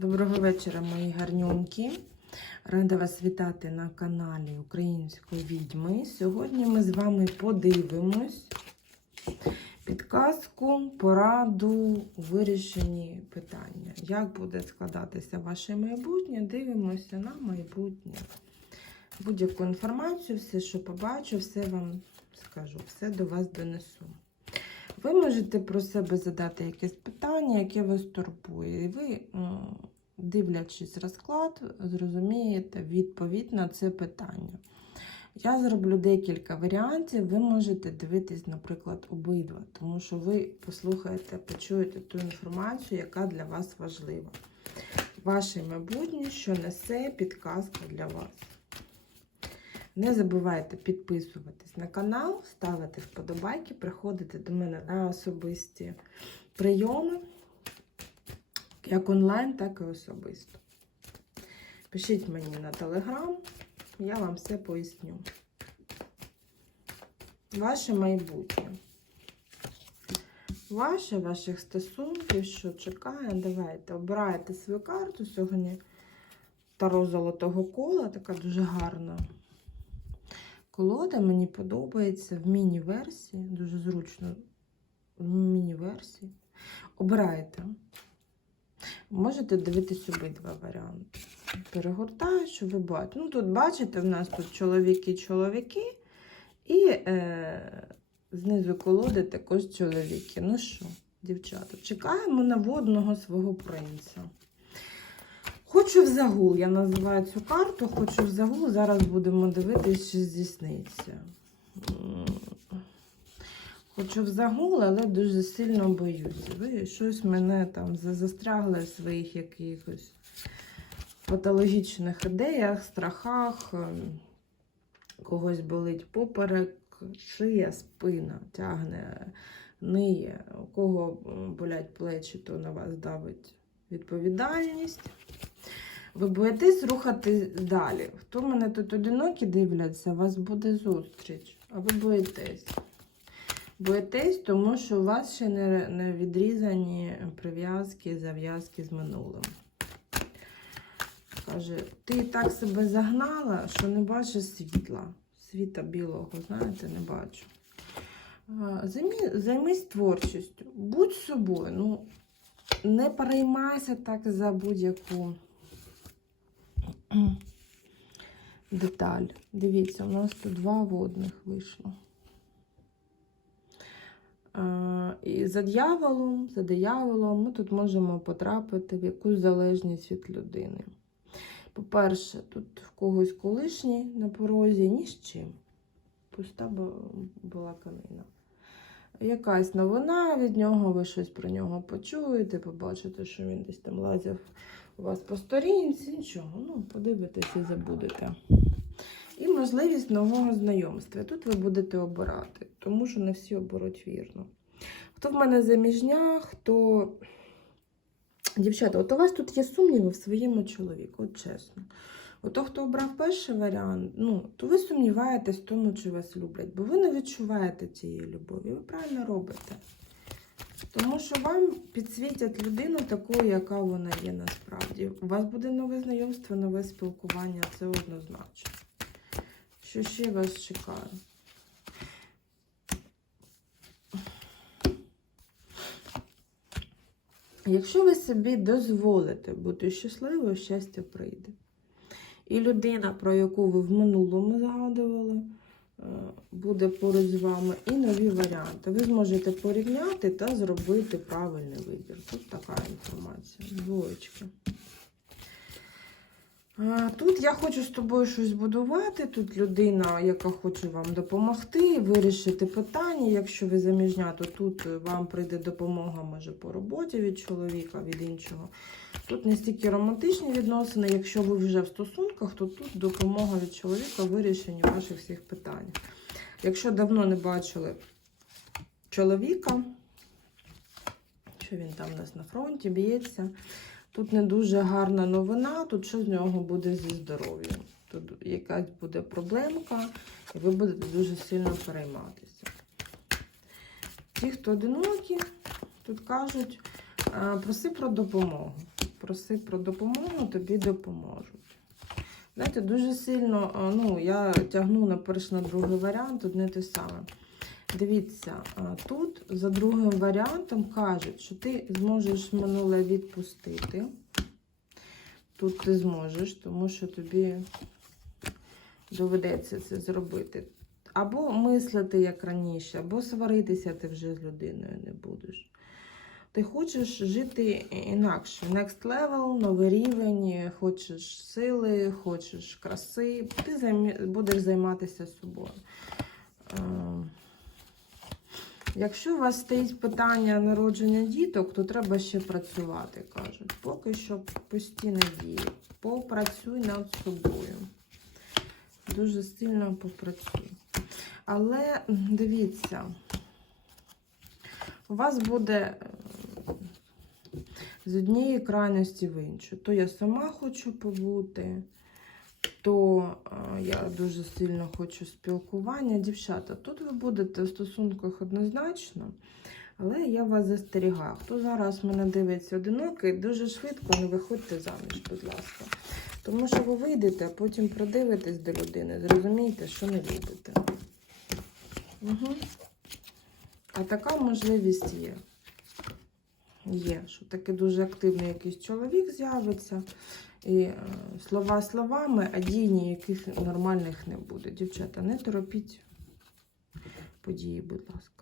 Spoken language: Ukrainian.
Доброго вечора, мої гарнюньки. Рада вас вітати на каналі Української відьми. Сьогодні ми з вами подивимось підказку, пораду у вирішенні питання. Як буде складатися ваше майбутнє? Дивимося на майбутнє. Будь-яку інформацію, все, що побачу, все вам скажу, все до вас донесу. Ви можете про себе задати якесь питання, яке вас турбує. І ви, дивлячись розклад, зрозумієте відповідь на це питання. Я зроблю декілька варіантів. Ви можете дивитись, наприклад, обидва, тому що ви послухаєте, почуєте ту інформацію, яка для вас важлива. Ваше майбутнє, що несе підказка для вас. Не забувайте підписуватись на канал, ставити вподобайки, приходити до мене на особисті прийоми, як онлайн, так і особисто. Пишіть мені на телеграм, я вам все поясню. Ваше майбутнє. Ваше, ваших стосунків, що чекає, давайте обирайте свою карту. Сьогодні таро золотого кола, така дуже гарна. Колода мені подобається в міні-версії, дуже зручно в міні-версії. Обирайте. Можете дивитись обидва варіанти. Перегортаю, що ви бачите. Ну, тут бачите, в нас тут чоловіки-чоловіки, і е, знизу колоди також чоловіки. Ну що, дівчата, чекаємо на водного свого принца. Хочу в загул, я називаю цю карту, хочу в загул. Зараз будемо дивитися, що здійсниться. Хочу в загул, але дуже сильно боюся. Ви щось мене там застрягли в своїх якихось патологічних ідеях, страхах. Когось болить поперек, шия, спина тягне, ниє. У кого болять плечі, то на вас давить відповідальність. Ви боїтесь рухати далі. Хто мене тут одинокі дивляться, у вас буде зустріч. А ви боїтесь. Боїтесь, тому що у вас ще не, не відрізані прив'язки, зав'язки з минулим. Каже, ти так себе загнала, що не бачиш світла. Світа білого, знаєте, не бачу. Займі- Займись творчістю, будь собою. Ну, не переймайся так за будь-яку деталь. Дивіться, у нас тут два водних вийшло. І за дьяволом, за дияволом ми тут можемо потрапити в якусь залежність від людини. По-перше, тут в когось колишній на порозі ні з чим. Пуста бу- була канина. Якась новина від нього, ви щось про нього почуєте, побачите, що він десь там лазив у вас по сторінці, нічого. Ну, подивитесь і забудете. І можливість нового знайомства. Тут ви будете обирати, тому що не всі оберуть вірно. Хто в мене заміжня, хто. Дівчата, от у вас тут є сумніви в своєму чоловіку, от чесно. Ото, хто обрав перший варіант, ну, то ви сумніваєтесь в тому, чи вас люблять, бо ви не відчуваєте цієї любові. Ви правильно робите. Тому що вам підсвітять людину такою, яка вона є насправді. У вас буде нове знайомство, нове спілкування, це однозначно. Що ще вас чекає? Якщо ви собі дозволите бути щасливою, щастя прийде. І людина, про яку ви в минулому згадували, е, буде поруч з вами, і нові варіанти. Ви зможете порівняти та зробити правильний вибір. Тут така інформація. Двоєчки. Тут я хочу з тобою щось будувати. Тут людина, яка хоче вам допомогти, вирішити питання. Якщо ви заміжня, то тут вам прийде допомога, може, по роботі від чоловіка, від іншого. Тут не стільки романтичні відносини. Якщо ви вже в стосунках, то тут допомога від чоловіка в вирішенні ваших всіх питань. Якщо давно не бачили чоловіка, що він там у нас на фронті б'ється. Тут не дуже гарна новина, тут що з нього буде зі здоров'ям. Тут якась буде проблемка, і ви будете дуже сильно перейматися. Ті, хто одинокі, тут кажуть, е, проси про допомогу. проси про допомогу, тобі допоможуть. Знаєте, дуже сильно, ну, я тягну на перший, на другий варіант, одне те саме. Дивіться, тут за другим варіантом кажуть, що ти зможеш минуле відпустити. Тут ти зможеш, тому що тобі доведеться це зробити. Або мислити як раніше, або сваритися ти вже з людиною не будеш. Ти хочеш жити інакше. Next level, новий рівень, хочеш сили, хочеш краси. Ти будеш займатися собою. Якщо у вас стоїть питання народження діток, то треба ще працювати, кажуть. Поки що постійно діє. Попрацюй над собою. Дуже сильно попрацюй. Але дивіться, у вас буде е, з однієї крайності в іншу. То я сама хочу побути, то е, я дуже сильно хочу спілкування. Дівчата, тут ви будете в стосунках однозначно, але я вас застерігаю. Хто зараз мене дивиться одинокий, дуже швидко не виходьте заміж, будь ласка. Тому що ви вийдете, а потім придивитесь до людини, зрозумієте, що не любите. Угу. А така можливість є. Є, що таки дуже активний якийсь чоловік з'явиться. І е, слова словами, а дій ніяких нормальних не буде. Дівчата, не торопіть події, будь ласка.